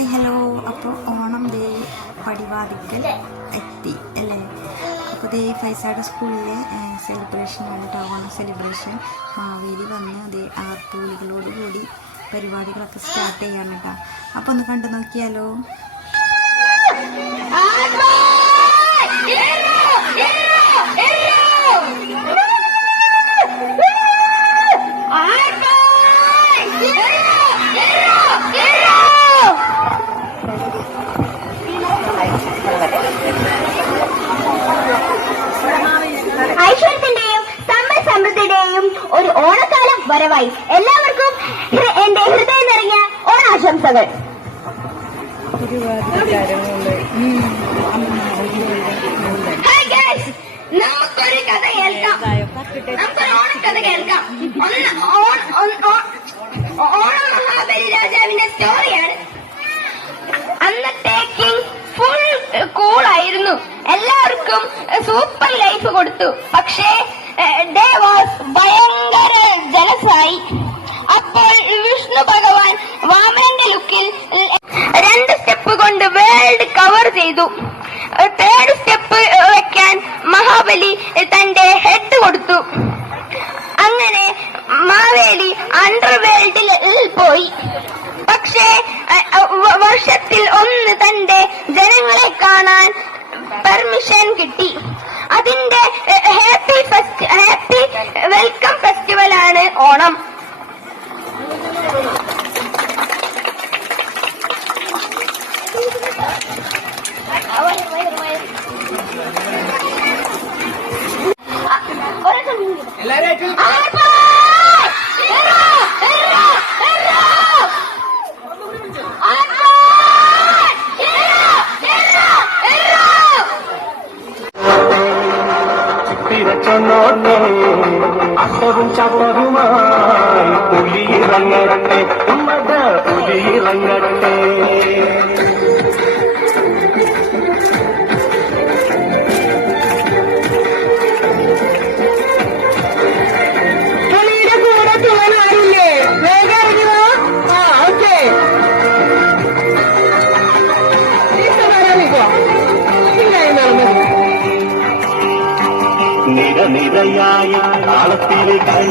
Hi hello. അപ്പോൾ ഓണം ദേ പടിവാതിക്കൽ എത്തി അല്ലേ? അപ്പോൾ ദേ ഫൈസാട് സ്കൂളിലെ സെലിബ്രേഷനാണ് കേട്ടോ ഓണം സെലിബ്രേഷൻ മാവേലി വന്ന് ദേ ആർപ്പൂലികളോട് കൂടി പരിപാടികളൊക്കെ സ്റ്റാർട്ട് ചെയ്യാണ് കേട്ടോ. അപ്പോൾ ഒന്ന് കണ്ടു നോക്കിയാലോ? വരവായി എല്ലാവർക്കും എന്റെ ഹൃദയം നിറഞ്ഞ ഓണാശംസകൾ സ്റ്റോറിയാണ് അന്നത്തെ കിങ് ഫുൾ കൂളായിരുന്നു എല്ലാവർക്കും സൂപ്പർ ലൈഫ് കൊടുത്തു. പക്ഷേ ഡേ ജലസായി അപ്പോൾ വിഷ്ണു ഭഗവാൻ വാമനന്റെ ലുക്കിൽ രണ്ട് സ്റ്റെപ്പ് കൊണ്ട് വേൾഡ് കവർ ചെയ്തു. തേർഡ് സ്റ്റെപ്പ് വെക്കാൻ മഹാബലി തന്റെ ഹെഡ് കൊടുത്തു. അങ്ങനെ മാവേലി അണ്ടർവേൾഡിൽ പോയി. പക്ഷേ വർഷത്തിൽ ഒന്ന് തന്റെ ജനങ്ങളെ കാണാൻ പെർമിഷൻ കിട്ടി. തിരച്ചൊന്നോട്ടെ അത്തവും ചപ്പറുമായി പുലിയിറങ്ങട്ടെ മത പുലിയിറങ്ങട്ടെ நிற நிறையாய் காலத்திலே கை